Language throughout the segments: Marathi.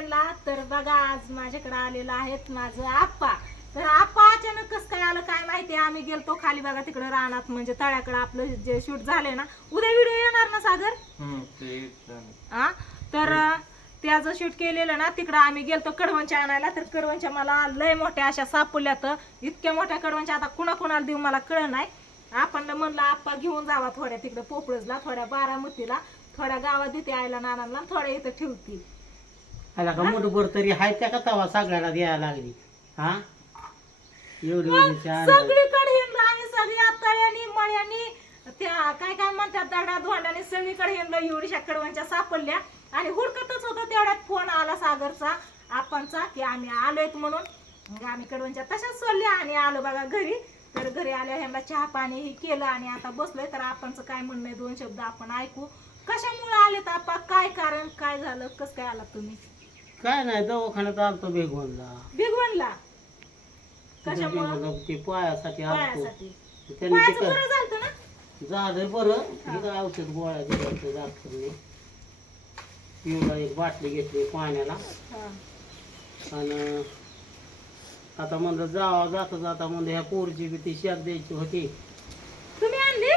सगळ्यांना. तर बघा आज माझ्याकडे आलेलं आहेत माझं आप्पा. तर आप्पा अचानक कस काय आलं काय माहिती? आम्ही गेलतो खाली बघा तिकडे रानात म्हणजे तळ्याकडे आपलं जे शूट झालंय ना उद्या व्हिडिओ येणार ना सागर. हा तर त्याचं शूट केलेलं ना तिकडं आम्ही गेलतो कडवणच्या आणायला. तर कडवणच्या मला लय मोठ्या अशा सापडल्यात इतक्या मोठ्या कडवणच्या आता कुणा कुणाला देऊ मला कळ नाही. आपण म्हणलं आप्पा घेऊन जावा थोड्या तिकडं पोपळजला थोड्या बारामतीला थोड्या गावात देते आईला नानाला आणि थोड्या इथं ठेवती आला का मोठं तरी हाय त्या का तवा सगळ्याला द्यायला लागली. हा? एवढी. सगळीकडे हिंडलं आम्ही सगळ्या तळ्यानी मळ्यानी त्या काय काय म्हणतात दगडा धोंडाने सगळीकडे हिंडलं एवढीशा कडवणच्या सापडल्या. आणि हुडकतच होतं तेवढ्यात फोन आला सागरचा आपणचा की आम्ही आलोयत म्हणून. मग आम्ही कडवणच्या तशाच सोडल्या आणि आलो बघा घरी. तर घरी आल्या ह्यांना चहा पाणी हे केलं आणि आता बसलोय. तर आपणचं काय म्हणणं दोन शब्द आपण ऐकू. कशामुळे आलेत आपा? काय कारण? काय झालं? कसं काय आला तुम्ही? काय नाही दवाखान्यात आलतो भिगवणला कशामुळं? बेगवनला ते पायासाठी आलतो. पायासाठी. त्यांनी ते पायाचं काय- बरं झालं ना? झालं बरं. काय औषध गोळ्या दिल्या डॉक्टरने. पिवळा एक बाटली घेतली पाण्याला. हा. आणि आता म्हणलं जावा जाता जाता म्हणलं ह्या पोरची बी ती शेक द्यायची होती. तुम्ही आणली?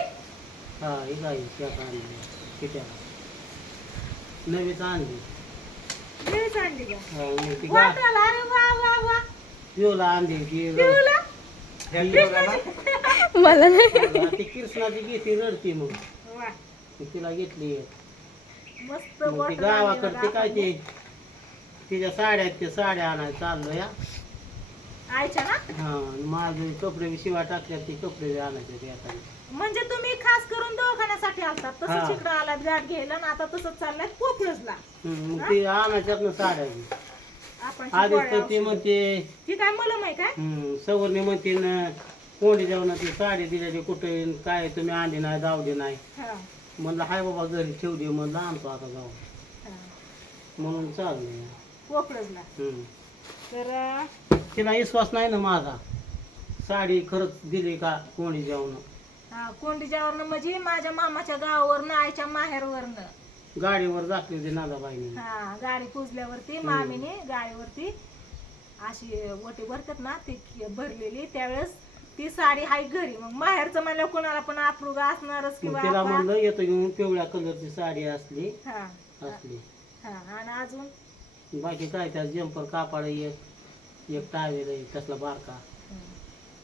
हा ही काय शेक आणली. कित्याला नवीच आणली. आणली का मग ती वाटाला अरे वा वा वा. पिवला आणली ती ह्या मला नाही ती कृष्णाची घेती रडती मग वा ती तिला घेतली मस्त मग ती बॉटल गावाकडे ते काय ते? तिच्या साड्या आहेत, ते साड्या आणायला चाललो या आयच्या ना? हा माझे कपडे बी शिवाय टाकल्यात ते कपडे आणायचे ते आता. म्हणजे तुम्ही खास करून दवाखान्यासाठी आलतात. तसंच हा. इकडं आलात गाठ घ्यायला आणि आता तसंच चाललाय हम्म, मग ते आणायच्यात ना साड्या. आपण तर ते. म्हणते ती काय मलम आहे काय? हम्म, सवर्णी म्हणते ना कोणी जाऊन ती साडी दिलेली कुठे काय तुम्ही आणली नाही जाऊ नाही. हा, म्हणलं हाय बाबा घरी ठेवली म्हणलं आणतो आता जाऊ. हा. म्हणून चाललंय. पोपळसला हम्म. तर तिला विश्वास नाही ना माझा? साडी खरंच दिली का कोणी जाऊन हा, कोंडीच्यावरनं म्हणजे माझ्या मामाच्या गावावरनं आईच्या माहेरवरनं. गाडीवर दाखली होती नादाबाईने हा गाडी पुजल्यावरती मामीने गाडीवरती अशी ओटी भरतात ना ती भरलेली. त्यावेळेस ती साडी हाय घरी. मग माहेरचं म्हणल्यावर कोणाला पण अप्रूग असणारच मग किंवा तिला आपा- म्हणलं येतो घेऊन पिवळ्या कलरची साडी असली हा. असली. हा आणि अजून बाकी काय त्यात जंपर कापड एक एक टावेल एक कसला बारका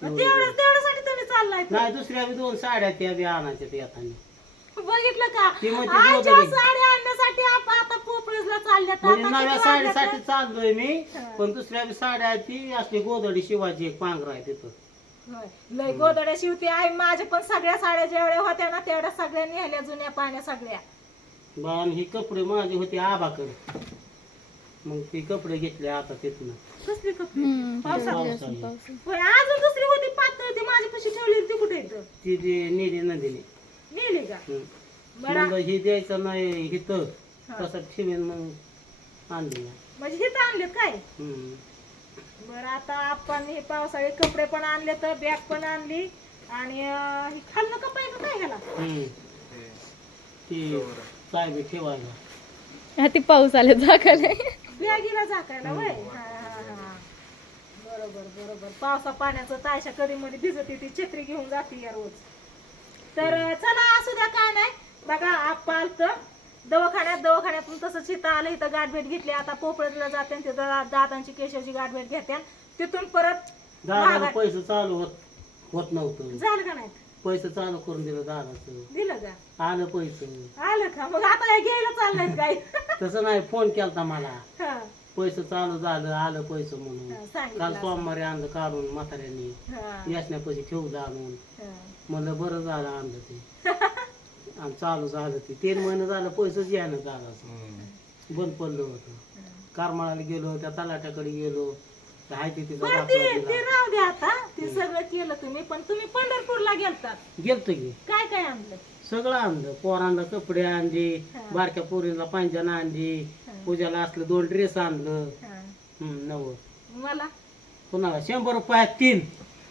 मग तेवढं तेवढ्यासाठी तुम्ही चाललाय. नाही दुसऱ्या बी दोन साड्या त्या बी आणायच्या त्या बघितलं का ती म्हणते गोदडी. साड्या आणण्यासाठी आप- आता पोपळीला चालल्यात म्हणजे आता नव्या किती वाजले साडीसाठी तर? चाललोय मी. पण दुसऱ्या बी साड्या ती असली गोदडी शिवायची एक पांघरा आहे तिथं होय. लय गोदड्या शिवते आई माझ्या पण सगळ्या साड्या जेवढ्या होत्या ना तेवढ्या सगळ्या नेल्या जुन्या पाण्या सगळ्या बा आणि ही कपडे माझे होते आबाकडे मग ती कपडे घेतले आता तिथनं. कसली कपडे? हम्म, पावसात पावसाळी. होय अजून दुसरी होती पातळ ती माझी पशी ठेवली ती कुठे येतं ती जी नेली नदीने. नेली का. बरं. ही द्यायचं नाही हिथं. हा. तसं ठेवीन मग आणली. म्हणजे हे आणले काय? हम्म. बरं आता आपण हे पावसाळी कपडे पण आणले तर बॅग पण आणली. आणि अं, हे खाल्लं का काय ह्याला? हम्म. ते ती काय बी ठेवायला. हा ती पाऊस आले झाकाले बॅगीला झाकायला वय. हा हा हा. बरोबर बरोबर. पावसा पाण्याचं तायशा कधी मध्ये भिजत येते छत्री घेऊन जाते या रोज. तर चला असू द्या काय नाही. बघा आप्पा आलत. दवाखान्यात दवाखान्यातून तसंच इथं आलं इथं गाठभेट घेतली. आता पोपळला जाते तिथं दा- दादांची केशाची गाठभेट घेत्या. तिथून परत दादाला महागात- पैसे चालू होत होत नव्हतं. झालं का नाही? पैसे चालू करून दिलं दादाचं दिलं का? आलं पैसे. आलं का? मग आता काय घ्यायला चाललंय काय? तसं नाही फोन केलता मला. हा, पैसे चालू झालं आलं पैसे म्हणून. काल सोमवारी आणलं काढून म्हाताऱ्यांनी. हा, यासण्या पैसे ठेवलं आणून हा. म्हणलं बरं झालं आणलं ते. आणि चालू झालं ते. तीन महिने झालं पैसेच यायनं झालं. बंद पडलं होतं. करमाळाला गेलो त्या तलाट्याकडे गेलो. तिथे बरं ते ते राहू द्या आता. ते सगळं केलं तुम्ही पण तुम्ही पंढरपूरला गेलतात. गेलतो की. काय काय आणलं? सगळं आणलं. पोरांना कपडे आणले हा. बारक्या पोरीला पांजण आणली हा. पूजाला असलं दोन ड्रेस आणलं. हा. हम्म, नव्वद मला? पुन्हा शंभर रुपयात तीन.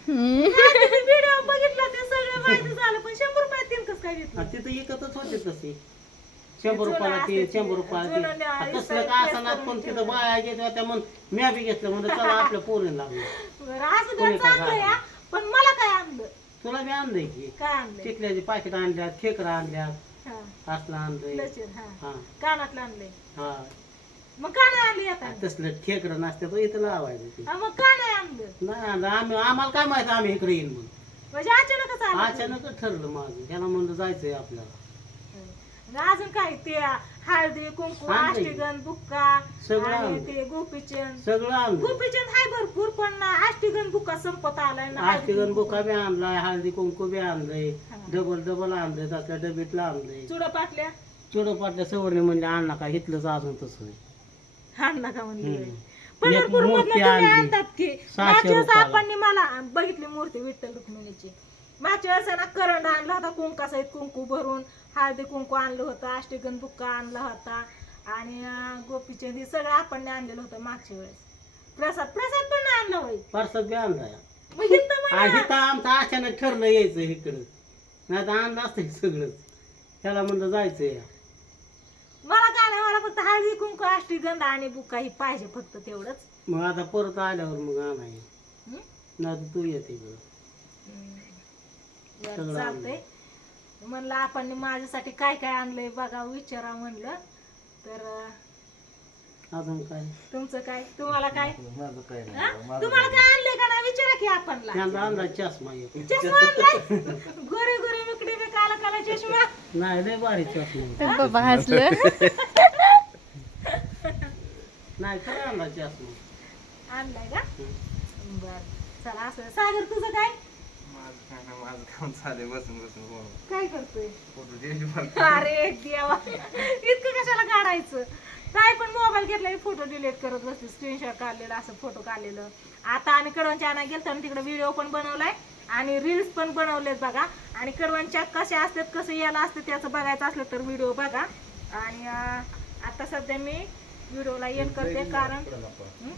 व्हिडिओ बघितला ते सगळं माहिती झालं पण शंभर रुपये तीन कसं काय घेतलं? आणि तिथं एकतच होते तसे. शंभर रुपयाला ते. शंभर रुपयाला ते. इस्त्री का प्रेस असं करून पण तिथं. बाया घेत होत्या मग म्या बी घेतलं म्हणजे चला आपल्या पोरीला लागलं. बरं, असं कोणी तर काय चांगलं घालायचं? या पण मला काय आणलं? तुला बी आणलंय की. काय पाकिट आणल्यात खेकडा आणल्यात हा. असलं आणलंय. लचीर, हा. हा. कानातलं आणलंय. हा. मग का नाही आणली आता? तसलं खेकडं नसतं तो इथं लावायचं ते हा, मग का नाही आणलं? नाही आणलं. आम्ही आम्हाला काय माहिती आम्ही इकडे येईन म्हणून. म्हणजे अचानकच आलं. अचानकच ठरलं माझं. त्याला म्हणलं जायचंय आपल्याला. आणि अजून काय ते हळदी कुंकू आणलंय. अष्टीगंध बुक्का सगळं आणि आणलंय. ते गोपीचंद सगळं आणलं गोपीचंद हाय भरपूर पण अष्टीगंध बुक्का संपत आलाय ना आष्टीगन. बुका बी आणलाय हळदी कुंकू बी आणलंय हा. डबल डबल आणलंय त्यातल्या डबीतलं आणलंय चुडा पाटल्या चुडं पाटल्या सवरणे म्हणजे आणला का हिथलंच अजून तसं आहे. हाण नका म्हणली हम्म. पंढरपूर मधनं मूर्ती तुम्ही आणली. आणतात की सहाशे रुपयाला. आपण मला बघितली मूर्ती विठ्ठल रुक्मिणीची मागच्या वेळेस ना करंड आणला होता कुंकासहित कुंकू भरून. हळदी कुंकू आणलं होतं अष्टगंध बुक्का आणला होता. आणि गोपीचंद सगळं आपण आणलेलं होतं मागच्या वेळेस. प्रसाद प्रसाद पण आणला होय परसात बी आणलाय मग म्हणा. इथं आमचं अचानक ठरलं यायचं इकडं. नाही तर आणलं असतं हे सगळंच त्याला म्हणलं जायचंय. मला काय नाही मला फक्त हळदी कुंकू अष्टगंध आणि बुक्का ही पाहिजे फक्त तेवढंच. मग आता परत आल्यावर मग आणाय? नाही तर तू येते इकडं. बरं, चालतंय म्हणलं आपण माझ्यासाठी काय काय आणलंय बघा विचारा म्हणलं. तर अजून काय? तुमचं काय? तुम्हाला काय? माझं काय हा? नाही माझं तुम्हाला काय आणलंय का नाही? विचारा की आपणला. त्यांचा अंदाज चष्मा येतो चष्मा आणलाय? गोरे गोरे मिकडे मी काला काला चष्मा? नाही लय भारी चष्मा आहे. तर बाबा हसलं. नाही खरं अंदाज चष्मा आणलाय का. बर. चला असं. सागर तुझं काय? माझं काय नाही माझं काम चालू बसून बसून काय करतोय? फोटो मला अरे देवा. इतकं कशाला काढायचं? काय पण मोबाईल घेतला की फोटो डिलीट करत बसते स्क्रीनशॉट काढलेलं असं फोटो काढलेलं. आता आम्ही कडवणच्या आणा गेलतो आणि तिकडे व्हिडिओ पण बनवलाय आणि रील्स पण बनवलेत बघा. आणि कडवणच्या कशा असतात कसं यायला असतं त्याचं बघायचं असलं तर व्हिडिओ बघा. आणि अं, आता सध्या मी व्हिडिओला एंड करते कारण हं?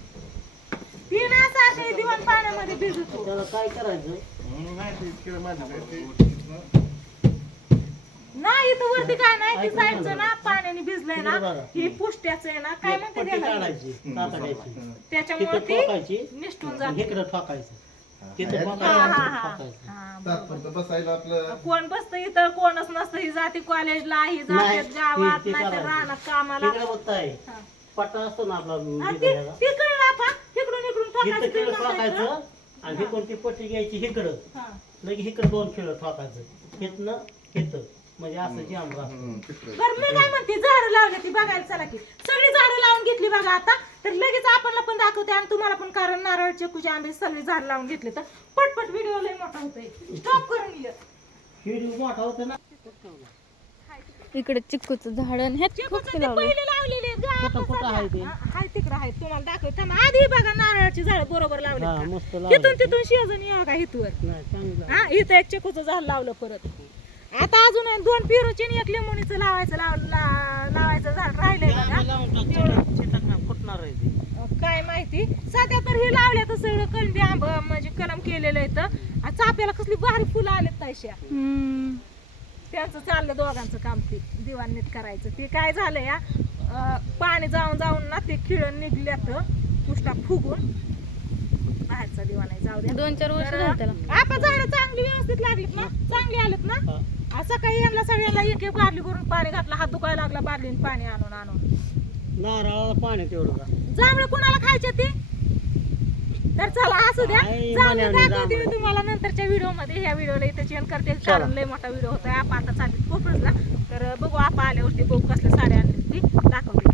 ती ना सारखं दिवाण पाण्यामध्ये भिजतो. त्याला काय करायचं? नाही इथं वरती काय नाही ती साईडचं ना पाण्याने भिजलंय तिकडे ना. ही पुष्ट्याचं आहे ना काय म्हणते पट्टी त्याला? काढायची कातडायची त्याच्यामुळे तिथं ती ठोकायची निष्ठून आणि जाते. इकडं ठोकायचं. तिथं हा ठोकायचं हा आणि हा. ठोकायचं. हा, बरोबर. तात्पुरतं बसायला आपलं कोण बसतं इथं कोणच नसतं ही जाते कॉलेजला ही नाही, जाते गावात ती- नाही तर करायची. राहणार कामाला. इकडे बघताय हा. पट्टा असतो ना आपला आणि ती बिघायला. ती कळलं आपा इकडून इकडून इथं ठोकायचं खेळ तिकडून ठोकायचं टाकायचं. आणि ती पट्टी घ्यायची इकडं हा. लगे इकडं दोन खेळ ठोकायचं म्हणजे असं जाम राहतं हम्म, तिकडं. बरं मी काय म्हणते झाडं लावले ती बघायला चला की. सगळी झाडं लावून घेतली बघा आता. तर लगेच आपल्याला पण दाखवते आणि तुम्हाला पण कारण नारळ चिकूची आंबे सगळी झाडं लावून घेतली तर. पटपट व्हिडिओ लय मोठा होतोय. स्टॉप करून व्हिडिओ मोठा होता ना. इकडे चिक्कूचं झाड आणि ह्यात चिकूचं खूप ते लावले पहिले लावलेले आहेत गं, कुठं- आता कुठं आहे ते? सध्या. हा, हाय तिकडं आहे तुम्हाला थांबा. आधी बघा नारळाची झाड बरोबर लावले हा मस्त इथून लावलं तिथून शेजून या का इथवर? नाही चांगलं हा इथं एक चिकूचं झाड लावलं परत. आता अजून आहे दोन पेरूचे आणि एक लिंबुणीचं लावायचं लाव ला- लावायचं झाड राहिलंय ते आम्ही बघा लावून टाकू. शेतात- शेतात नाही, फुटणार आहे ते. काय माहिती? सध्या तर हे लावलं तर सगळं कलमी आंब म्हणजे कलम केलेलं आहे तर चाप्याला कसली भारी फुलं आलेत हम्म. त्यांचं चाललं दोघांचं काम ते दिवाण नीट करायचं. ते काय झालं या पाणी जाऊन जाऊन ना ते खिळं निघल्यात पुष्टा फुगून. बाहेरचा दिवाण आहे जाऊ द्या दोन चार वर्ष झाली त्याला. आपण झाडं चांगली व्यवस्थित लागलीत ना चांगली आलेत ना. हा. आज सकाळी यांना सगळ्यांना एक एक बादली करून पाणी घातलं हात दुखायला लागला बादलीने पाणी आणून आणून. नारळाला पाणी तेवढं का? जांभळं कोणाला खायचे ते? तर चला असू द्या. तुम्हाला नंतरच्या व्हिडिओमध्ये. ह्या व्हिडिओला इथे चेंज करते. कारण लय मोठा व्हिडिओ होता आपण आता चालली कोपरसला तर बघू आपा आल्यावरती बघू कसल्या साड्या आणल्या दाखवते.